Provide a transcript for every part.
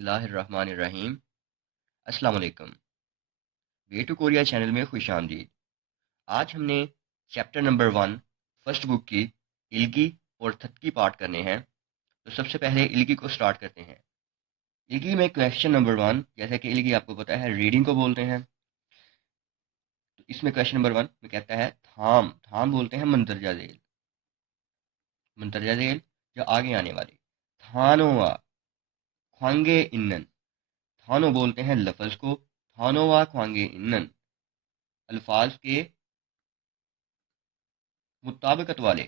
बिस्मिल्लाहिर्रहमानिर्रहीम। अस्सलाम वालेकुम। वे टू कोरिया चैनल में खुश आमदीद। आज हमने चैप्टर नंबर 1 फर्स्ट बुक की इल्गी और थत्की पार्ट करने हैं। तो सबसे पहले इल्गी को स्टार्ट करते हैं। इल्गी में क्वेश्चन नंबर 1, जैसे कि इल्गी आपको पता है रीडिंग को बोलते हैं, तो इसमें क्वेश्चन नंबर 1 में कहता है थाम। थाम बोलते हैं मंदरजा झेल। मंदरजा झेल जो आगे आने वाले। थानोवा ख्वांगे इन्नन। थानो बोलते हैं लफ्ज़ को। थानोवा ख्वांगे इन्नन अल्फाज के मुताबिकत वाले।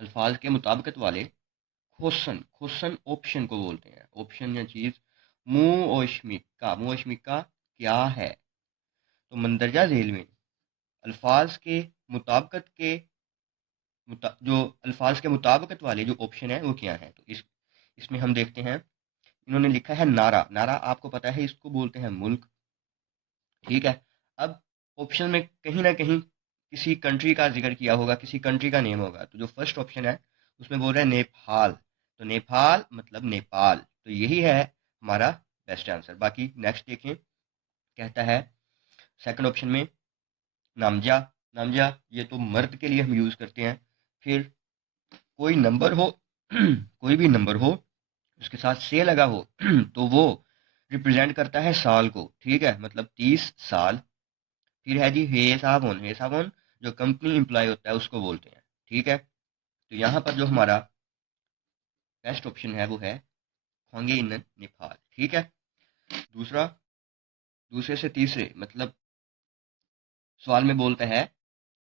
अल्फाज के मुताबिकत वाले। खोसन। खोसन ऑप्शन को बोलते हैं। ऑप्शन या चीज़। मुओशमिका। मुओशमिका क्या है? तो मंदरजा झेल में अल्फाज के मुताबिकत के जो अल्फाज के मुताबिकत वाले जो ऑप्शन है वो क्या है? तो इसमें हम देखते हैं, इन्होंने लिखा है नारा। नारा आपको पता है इसको बोलते हैं मुल्क। ठीक है। अब ऑप्शन में कहीं ना कहीं किसी कंट्री का जिक्र किया होगा, किसी कंट्री का नेम होगा। तो जो फर्स्ट ऑप्शन है उसमें बोल रहे हैं नेपाल। तो नेपाल मतलब नेपाल, तो यही है हमारा बेस्ट आंसर। बाकी नेक्स्ट देखें, कहता है सेकंड ऑप्शन में नामजा। नामजा ये तो मर्द के लिए हम यूज़ करते हैं। फिर कोई नंबर हो कोई भी नंबर हो उसके साथ से लगा हो तो वो रिप्रेजेंट करता है साल को। ठीक है, मतलब 30 साल। फिर है जी हे साबुन। हे साबुन जो कंपनी एम्प्लॉय होता है उसको बोलते हैं। ठीक है, तो यहाँ पर जो हमारा बेस्ट ऑप्शन है वो है होंगे इन नेपाल। ठीक है। दूसरा, दूसरे से तीसरे मतलब सवाल में बोलता है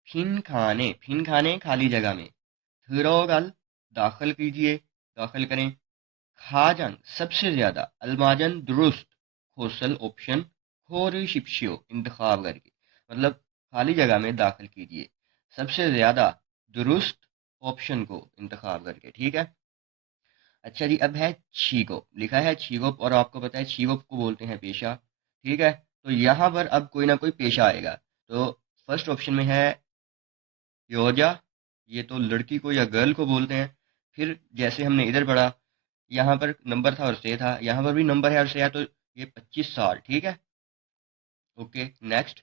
फिन खाने। फिन खाने खाली जगह में। थ्रोगल दाखिल कीजिए, दाखिल करें। खाजन सबसे ज्यादा। अलमाजन दुरुस्त। खोसल ऑप्शन। खोर शिप्शियो इंतखाब करके, मतलब खाली जगह में दाखिल कीजिए सबसे ज्यादा दुरुस्त ऑप्शन को इंतखाब करके। ठीक है। अच्छा जी, अब है छीगो। लिखा है छीगो और आपको पता है छीगो को बोलते हैं पेशा। ठीक है, तो यहाँ पर अब कोई ना कोई पेशा आएगा। तो फर्स्ट ऑप्शन में है योजा। ये तो लड़की को या गर्ल को बोलते हैं। फिर जैसे हमने इधर पढ़ा, यहाँ पर नंबर था और से था, यहाँ पर भी नंबर है और से है, तो ये 25 साल। ठीक है। ओके, नेक्स्ट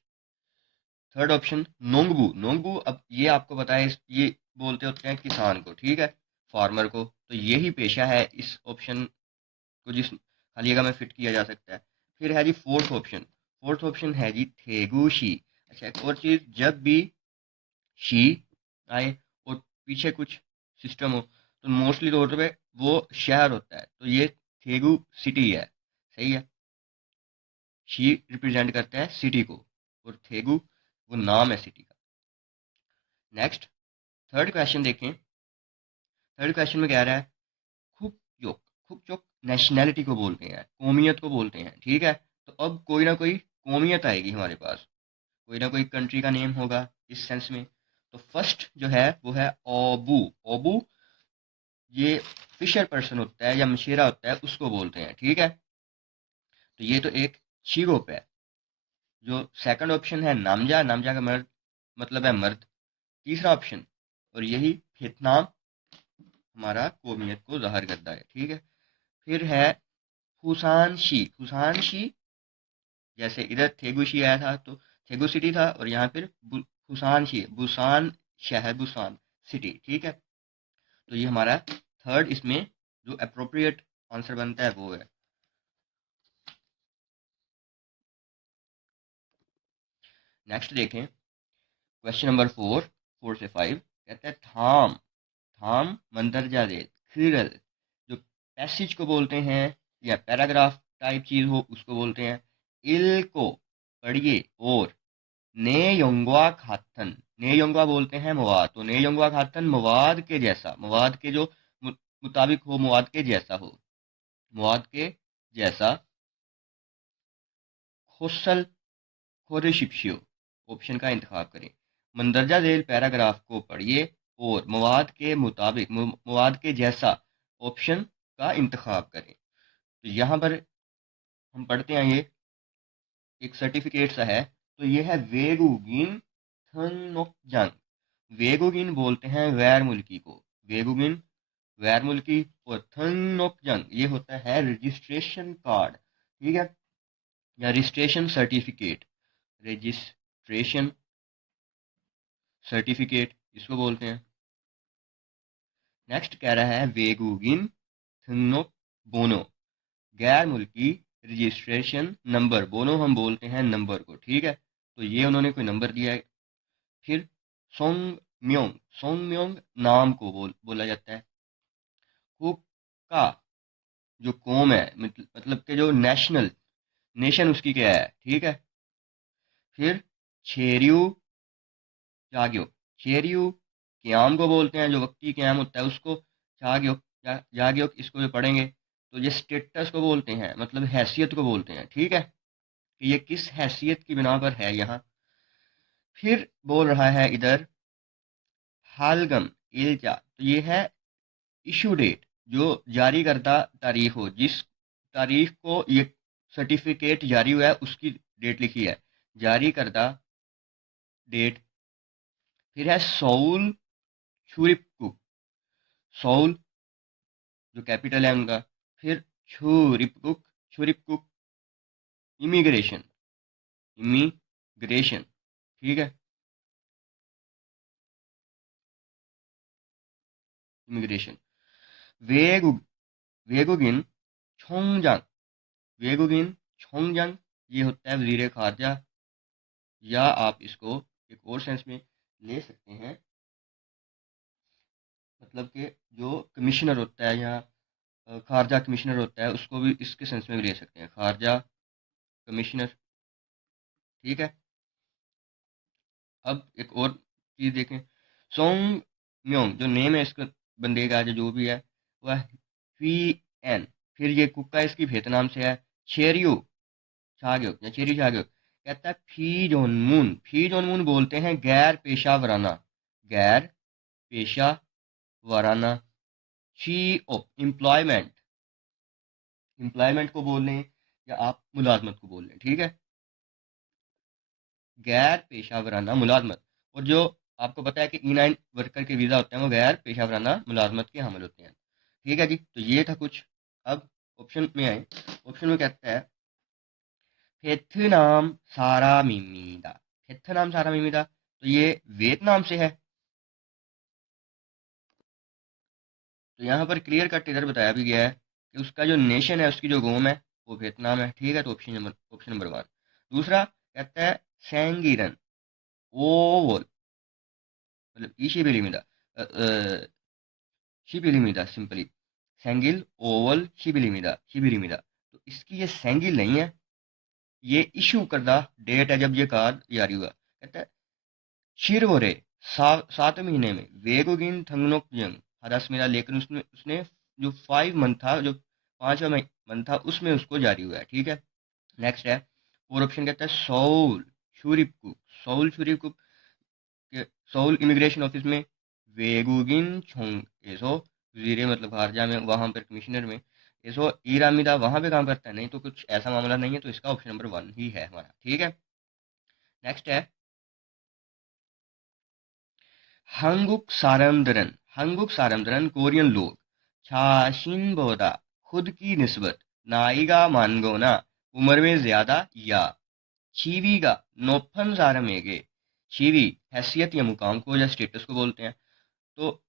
थर्ड ऑप्शन नोंगबू। नोंगबू, अब ये आपको पता है ये बोलते होते हैं किसान को। ठीक है, फार्मर को। तो यही पेशा है इस ऑप्शन को जिस खाली जगह में फिट किया जा सकता है। फिर है जी फोर्थ ऑप्शन। फोर्थ ऑप्शन है जी थेगुशी। अच्छा, एक और चीज़, जब भी शी आए और पीछे कुछ सिस्टम हो तो मोस्टली तौर पे वो शहर होता है, तो ये थेगू सिटी है। सही है, शी रिप्रेजेंट करता है सिटी को और थेगू वो नाम है सिटी का। नेक्स्ट थर्ड क्वेश्चन देखें। थर्ड क्वेश्चन में कह रहा है खुपचोक। खुपचोक नेशनैलिटी को बोलते हैं, कौमियत को बोलते हैं। ठीक है, तो अब कोई ना कोई कौमियत आएगी हमारे पास, कोई ना कोई कंट्री का नेम होगा इस सेंस में। तो फर्स्ट जो है वो है ओबू। ओबू ये फिशर पर्सन होता है या मछेरा होता है उसको बोलते हैं। ठीक है, तो ये तो एक शीगोप है। जो सेकंड ऑप्शन है नामजा। नामजा का मर्द मतलब है मर्द। तीसरा ऑप्शन, और यही वियतनाम हमारा कौमियत को ज़ाहिर करता है। ठीक है। फिर है फुसानशी। फुसानशी जैसे इधर थेगुशी आया था तो थेगु सिटी था, और यहाँ फिर फुसानशी बुसान शहर, बुसान सिटी। ठीक है, तो ये हमारा थर्ड इसमें जो अप्रोप्रिएट आंसर बनता है वो है। नेक्स्ट देखें, क्वेश्चन नंबर 4 से 5 कहता है थाम। थाम मंदरजा दे खिरल। जो पैसेज को बोलते हैं या पैराग्राफ टाइप चीज हो उसको बोलते हैं। इल को पढ़िए और ने योंगवा खातन। ने योंगवा बोलते हैं मवाद, तो ने योंगवा खातन मवाद के जैसा। मवाद के जो मुताबिक हो, मवाद के जैसा हो, मवाद के जैसा। खोसल खोरे शिप्शियो ऑप्शन का इंतखाब करें। मंदरजा झेल पैराग्राफ को पढ़िए और मवाद के मुताबिक मवाद के जैसा ऑप्शन का इंतखाब करें। तो यहाँ पर हम पढ़ते हैं, ये एक सर्टिफिकेट सा है। तो ये है वेगुगिन थंगनोकजंग। वेगुगिन बोलते हैं गैर मुल्की को। वेगुगिन गैर मुल्की, और थंगनोकजंग ये होता है रजिस्ट्रेशन कार्ड, ठीक है, या रजिस्ट्रेशन सर्टिफिकेट, रजिस्ट्रेशन सर्टिफिकेट इसको बोलते हैं। नेक्स्ट कह रहा है वेगुगिन थंगनोक बोनो, गैर मुल्की रजिस्ट्रेशन नंबर, बोनो हम बोलते हैं नंबर को, ठीक है, तो ये उन्होंने कोई नंबर दिया है। फिर सोंग म्योंग, सोंग म्योंग नाम को बोला जाता है। कुका जो कौम है, मतलब के जो नेशन उसकी क्या है, ठीक है। फिर छेरियू जाग्यो, छेरियू क्याम को बोलते हैं, जो वक्ती क्याम होता है उसको, जाग्यो जाग्यो इसको जो पढ़ेंगे तो ये स्टेटस को बोलते हैं, मतलब हैसियत को बोलते हैं, ठीक है, कि ये किस हैसियत की बिना पर है यहाँ। फिर बोल रहा है इधर हालगम इल्जा, तो ये है इशू डेट, जो जारी करता तारीख हो, जिस तारीख को ये सर्टिफिकेट जारी हुआ है उसकी डेट लिखी है, जारी करता डेट। फिर है सोउल छुरिपकुक, सोउल जो कैपिटल है उनका। फिर छुरिपकुक, छुरिपकुक इमिग्रेशन, इमिग्रेशन, ठीक है, इमिग्रेशन। वेगु वेगुगिन छोंगजांग, वेगुगिन छोंगजांग ये होता है वजीर खारजा, या आप इसको एक और सेंस में ले सकते हैं, मतलब कि जो कमिश्नर होता है या खारजा कमिश्नर होता है उसको भी इसके सेंस में भी ले सकते हैं, खारजा कमिश्नर, ठीक है। अब एक और चीज़ देखें, सोंग म्योंग जो नेम है इसका बंदे का, जो भी है वह फी एन, फिर ये कुका इसकी वियतनाम से है, छेरियो छाग्यो या चेरी छाग्यो, कहता है फी जोनमून, फी जोनमून बोलते हैं गैर पेशा वराना, गैर पेशा वराना। शी ओ एम्प्लॉयमेंट, एम्प्लॉयमेंट को बोल लें या आप मुलाजमत को बोल लें, ठीक है, गैर पेशा वराना मुलाजमत। और जो आपको पता है कि ई9 वर्कर के वीज़ा होते हैं वो गैर पेशा वराना मुलाजमत के हामिल होते हैं, ठीक है जी। तो ये था कुछ। अब ऑप्शन में आए, ऑप्शन में कहता है वेतनाम सारा मिमीदा, वेतनाम सारा मिमीदा, तो ये वियतनाम से है। तो यहाँ पर क्लियर कट इधर बताया भी गया है कि उसका जो नेशन है, उसकी जो कौम है वो वियतनाम है, ठीक है, तो ऑप्शन नंबर 1। दूसरा कहता है सैंगिरन ओवल, मतलब ईशी बिलीमिदा, शिबिलिमिदा, सिंपली सेंगिल ओवल शिबिलिमिदा, शिबिलिमिदा, तो इसकी ये सेंगिल नहीं है, ये इशू करदा डेट है जब ये कार्ड जारी हुआ। कहता है शिरवोरे 7 महीने में वेगोगिन थंगनोक जंग हदस मिला, लेकिन उसने उसने जो 5 मंथ था, जो 5वां मंथ था उसमें उसको जारी हुआ है, ठीक है। नेक्स्ट है और ऑप्शन, कहता है सोल शुरिपकुक, सोल शुरिपकुक के सोल इमिग्रेशन ऑफिस में वेगुगिन छोंग एसो, वजीर मतलब खारजा में, वहां पर कमिश्नर में एसो ईरामिदा वहां पे काम करता है, नहीं तो कुछ ऐसा मामला नहीं है, तो इसका ऑप्शन नंबर 1 ही है हमारा, ठीक है। नेक्स्ट है हंगुक सारमदरन कोरियन लोग छाशिन बोदा, खुद की निस्बत नाइगा मानगोना, उम्र में ज्यादा, या चीवीगा नोफन सारमेगे, चीवी हैसियत या मुकाम को या स्टेटस को बोलते हैं, तो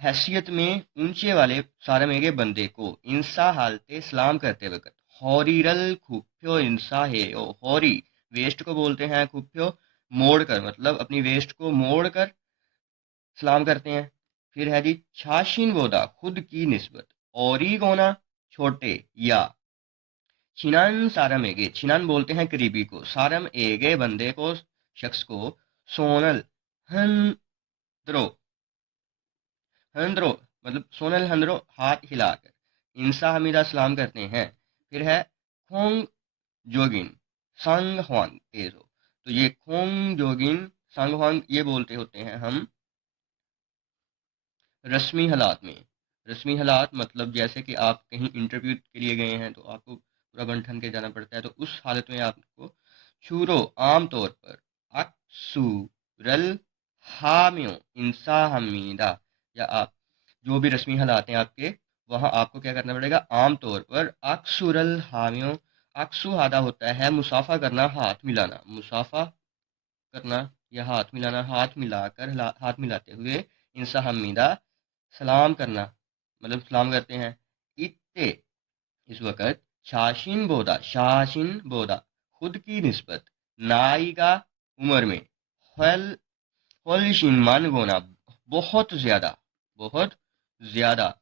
हैसियत में ऊंचे वाले सारमेगे बंदे को इंसा हालते सलाम करते वक्त हौरीरल खुफ्यो इंसा है, ओ हौरी वेस्ट को बोलते हैं, खुफ्यो मोड़ कर, मतलब अपनी वेस्ट को मोड़ कर सलाम करते हैं। फिर है जी छाशिन बोदा, खुद की निस्बत, औरी गोना छोटे, या छिनान सारम एगे, छिनान बोलते हैं करीबी को, सारम एगे बंदे को, शख्स को, सोनल हंद्रो, हंद्रो मतलब सोनल हंद्रो हाथ हिलाकर इंसा हमीदा सलाम करते हैं। फिर है खोंग जोगिन संग हुआंग एजो, तो ये खोंग जोगिन संग हुआंग ये बोलते होते हैं हम रस्मी हालात में। रस्मी हालात मतलब जैसे कि आप कहीं इंटरव्यू के लिए गए हैं तो आपको पूरा बन ठन के जाना पड़ता है, तो उस हालत में आपको छूरो आम तौर पर अक्सूरल हामियो इंसा हमीदा, या आप जो भी रस्मी हालात हैं आपके, वहाँ आपको क्या करना पड़ेगा, आम तौर पर अक्सुरल हामियों, अक्सु हादा होता है मुसाफा करना, हाथ मिलाना, मुसाफा करना या हाथ मिलाना, हाथ मिलाकर, हाथ मिलाते हुए, इंसा हमीदा, सलाम करना, मतलब सलाम करते हैं। इत्ते, इस वक्त, शाशीन बोदा, शाशीन बोदा, खुद की निस्बत, नायिका, उम्र में, फल, फलिशिन मान गोना, बहुत ज्यादा, बहुत ज्यादा,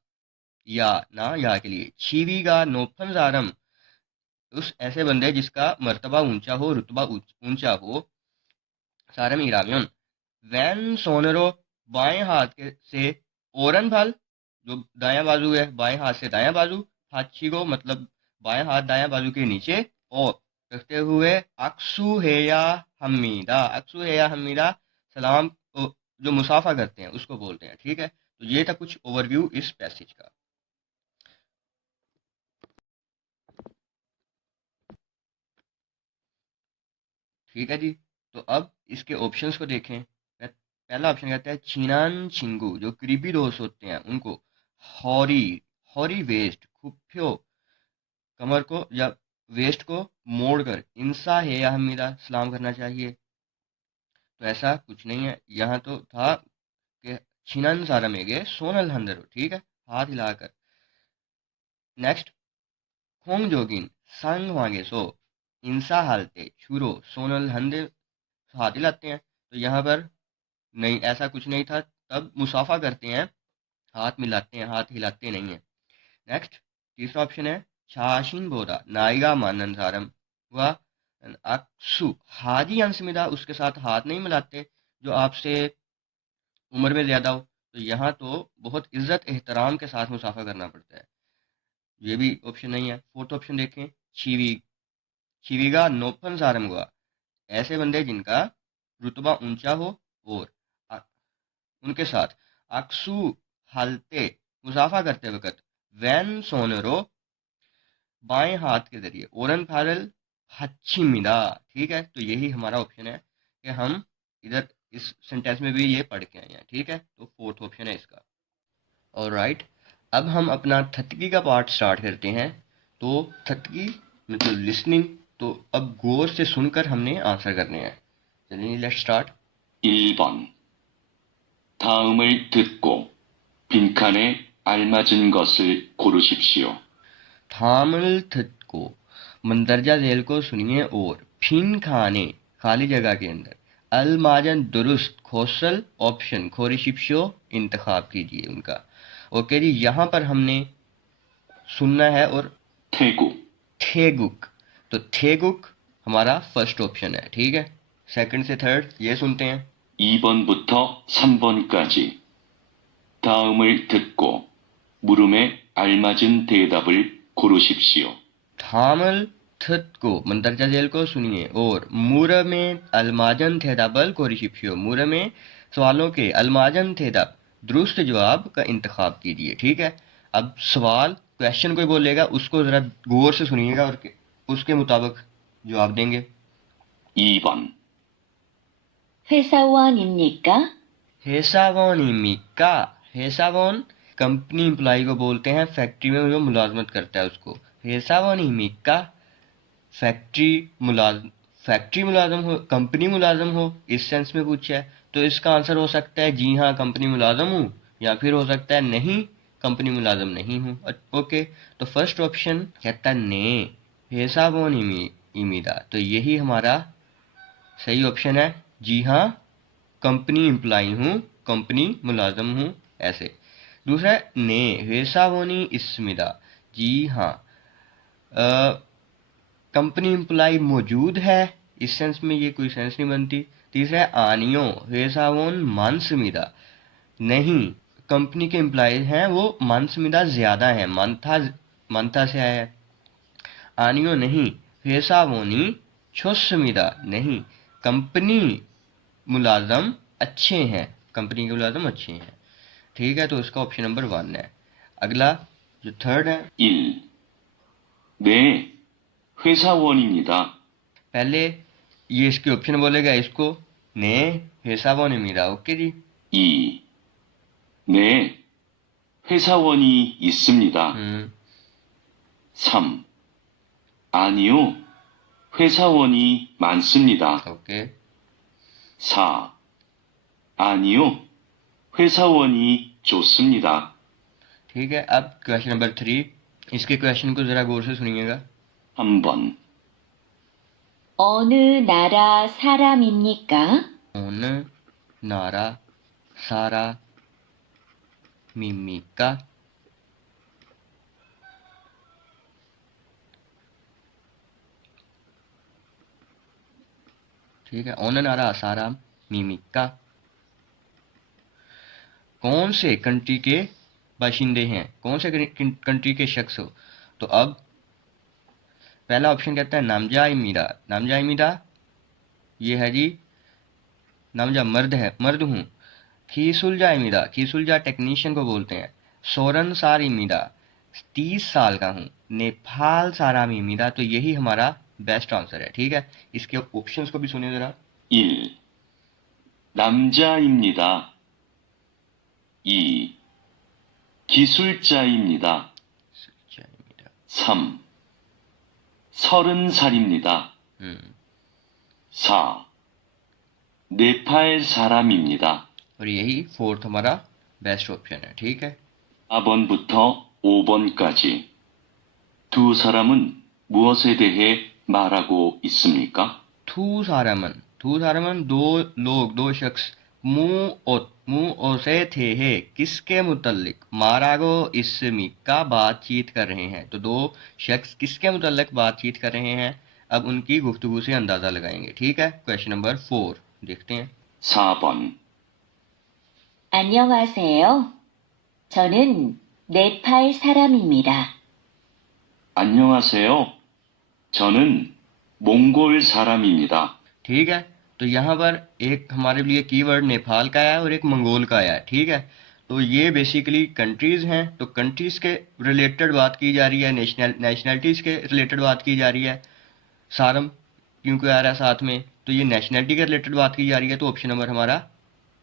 या ना या के लिए, छीवीगा नोफन जारम, उस ऐसे बंदे जिसका मर्तबा ऊंचा हो, रुतबा ऊंचा हो, सारम इरामियन, वैन सोनरो, बाएं हाथ के से, ओरन फल, जो दायां बाजू है, बाएं हाथ से दायां बाजू, हाथीगो मतलब बाएं हाथ दायां बाजू के नीचे, और रखते हुए, अक्सु हेया हमीदा, अक्सु हेया हमीदा, सलाम जो मुसाफा करते हैं उसको बोलते हैं। ठीक है, तो ये था कुछ ओवरव्यू इस पैसेज का। ठीक है जी, तो अब इसके ऑप्शंस को देखें। पहला ऑप्शन कहता है चीनान चिंगू, जो करीबी दोस्त होते हैं उनको, हौरी, हौरी वेस्ट, खुफ्यो, कमर को या वेस्ट को मोड़कर, इंसा है या हमीदा, सलाम करना चाहिए। तो ऐसा कुछ नहीं है, यहाँ तो था कि छिनन सारा में गए सोनल हंदरो, ठीक है, हाथ हिलाकर। नेक्स्ट, खोंग जोगिन, संग वांगे सो, इंसा हालते छुरो सोनल हंदे, हाथ हिलाते हैं। तो यहाँ पर नहीं, ऐसा कुछ नहीं था, तब मुसाफा करते हैं, हाथ मिलाते हैं, हाथ हिलाते नहीं हैं। नेक्स्ट, तीसरा ऑप्शन है छाशिन बोदा, नाइगा मानंसारम, वह अक्सु हाजी अंसमिदा, उसके साथ हाथ नहीं मिलाते जो आपसे उम्र में ज़्यादा हो। तो यहाँ तो बहुत इज्जत एहतराम के साथ मुसाफा करना पड़ता है, ये भी ऑप्शन नहीं है। फोर्थ ऑप्शन देखें, छीवी, छीवीगा नोपन सारम हुआ, ऐसे बंदे जिनका रुतबा ऊंचा हो, और आ- उनके साथ अक्सू हालते, मुसाफा करते वक्त, वैन सोनरो, बाएं हाथ के जरिए, ओरन फारल हच्छिमिदा। ठीक है, तो यही हमारा ऑप्शन है कि हम इधर इस सेंटेंस में भी ये पढ़ के आए हैं। ठीक है, तो फोर्थ ऑप्शन है इसका। ऑलराइट, अब हम अपना थतकी का पार्ट स्टार्ट करते हैं। तो थतकी मतलब लिसनिंग, तो अब गौर से सुनकर हमने आंसर करने हैं। चलिए लेट्स स्टार्ट। 1번. 다음을 듣고 빈칸에 알맞은 것을 고르십시오. थामल थत को, मंदरजा झेल को सुनिए और फिन खाने, खाली जगह के अंदर, अलमाजन दुरुस्त खोसल ऑप्शन खोरिशिप्शो इंतखाब कीजिए उनका। ओके जी, यहाँ पर हमने सुनना है, और 태국, थेगुक, तो थेगुक हमारा फर्स्ट ऑप्शन है। ठीक है, सेकंड से थर्ड ये सुनते हैं। 2번부터 3번까지 다음을 듣고 물음에 알맞은 대답을 고르십시오. थामल थत को, मंदरजा झेल को सुनिए और मूर में अलमाजन थेदाबल को रिशिप्शियो, मूर में सवालों के अलमाजन थेदाब दुरुस्त जवाब का इंतखाब कीजिए। ठीक है, अब सवाल क्वेश्चन कोई बोलेगा उसको ज़रा गौर से सुनिएगा और उसके मुताबिक जवाब देंगे। 2번, 회사원입니까? हेसावोनिमिका, हेसावोन कंपनी एम्प्लॉय को बोलते हैं, फैक्ट्री में जो मुलाजमत करता है उसको। हेसावोनिमिका, फैक्ट्री मुलाजम, फैक्ट्री मुलाजम हो, कंपनी मुलाजम हो, इस सेंस में पूछा है। तो इसका आंसर हो सकता है जी हाँ कंपनी मुलाजम हूँ, या फिर हो सकता है नहीं कंपनी मुलाजम नहीं हूँ। ओके, तो फर्स्ट ऑप्शन कहता है ने, हेसाबोन इमीदा, तो यही हमारा सही ऑप्शन है। जी हाँ कंपनी एम्प्लॉय हूँ, कंपनी मुलाजम हूँ, ऐसे। दूसरा है ने, हेसाबोनी इस्मिदा, जी हाँ कंपनी एम्प्लॉय मौजूद है, इस सेंस में ये कोई सेंस नहीं बनती। तीसरा है आनियो हेसावोन मानसमिदा, नहीं कंपनी के एम्प्लॉय हैं वो मानसमिदा ज्यादा है, मंथा, मंथा से आया है। आनियो नहीं, हेसावोनी छोसमिदा, नहीं कंपनी मुलाजम अच्छे हैं, कंपनी के मुलाजम अच्छे हैं। ठीक है, तो इसका ऑप्शन नंबर 1 है। अगला जो थर्ड है, 1. 네, 회사원입니다. पहले ये इसके ऑप्शन बोलेगा, इसको ने हेसाबोने मीरा। ओके जी। 2. 네, 회사원이 있습니다. 3. 아니요. 회사원이 많습니다. ओके 4. 아니요. 회사원이 좋습니다. ठीक है। अब क्वेश्चन नंबर 3, इसके क्वेश्चन को जरा गौर से सुनिएगा। 3번. 어느 나라 사람입니까? 어느 나라 사람입니까? ठीक है, 어느 나라 사람입니까? कौन से कंट्री के बाशिंदे हैं, कौन से कंट्री के शख्स हो। तो अब पहला ऑप्शन कहता है नामजाइमीरा। नामजाइमीरा ये है जी नामजा मर्द है, मर्द हूँ। खीसुलजाइमीरा, खीसुलजा टेक्नीशियन को बोलते हैं। सोरन सारीमीरा 30 साल का हूँ। नेपाल सारामीमीरा, तो यही हमारा बेस्ट आंसर है। ठीक है, इसके ऑप्शंस को भी सुनिए जरा। 1. 남자입니다. 2. 기술자입니다. 3. 30살입니다. 4. 네팔 사람입니다. और यही फोर्थ हमारा बेस्ट ऑप्शन है। ठीक है, 4번부터 5번까지 두 사람은 무엇에 대해 말하고 있습니까? थू सारामन दो लोग, दो शख्स। मुंह और से थे है किसके मुतल्लिक, मारागो इसमी का बातचीत कर रहे हैं। तो दो शख्स किसके मुतल्लिक बातचीत कर रहे हैं, अब उनकी गुफ्तगू से अंदाजा लगाएंगे। ठीक है, क्वेश्चन नंबर 4 देखते हैं। 4번. 안녕하세요. 저는 네팔 사람입니다. 안녕하세요. 저는 몽골 사람입니다. ठीक है, तो यहाँ पर एक हमारे लिए कीवर्ड नेपाल का आया है और एक मंगोल का आया है। ठीक है, तो ये बेसिकली कंट्रीज हैं, तो कंट्रीज के रिलेटेड बात की जा रही है, नेशनैलिटीज के रिलेटेड बात की जा रही है। सारम क्योंकि आ रहा है साथ में, तो ये नेशनैलिटी के रिलेटेड बात की जा रही है। तो ऑप्शन नंबर हमारा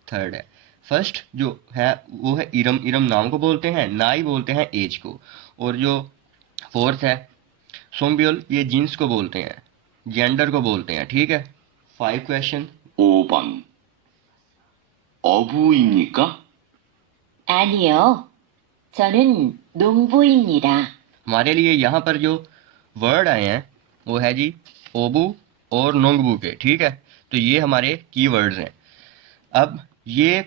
3 है। फर्स्ट जो है वो है इरम। इरम नाम को बोलते हैं, नाई बोलते हैं एज को। और जो फोर्थ है सोम्बियोल, ये जीन्स को बोलते हैं, जेंडर को बोलते हैं। ठीक है, 5 क्वेश्चन। 5번. 어부입니까? 아니요. 저는 농부입니다. हमारे लिए यहाँ पर जो वर्ड आए हैं वो है जी ओबू और नोंगबू के। ठीक है, तो ये हमारे की वर्ड्स हैं। अब ये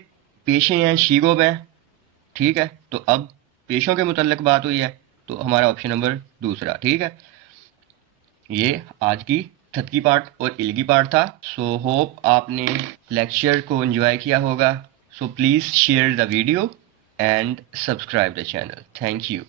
पेशे हैं, शीगोब हैं। ठीक है, तो अब पेशों के मुतल्लिक बात हुई है, तो हमारा ऑप्शन नंबर 2। ठीक है, ये आज की थतकी पार्ट और इलगी पार्ट था। सो होप आपने लेक्चर को एंजॉय किया होगा। So please share the video and subscribe the channel. Thank you.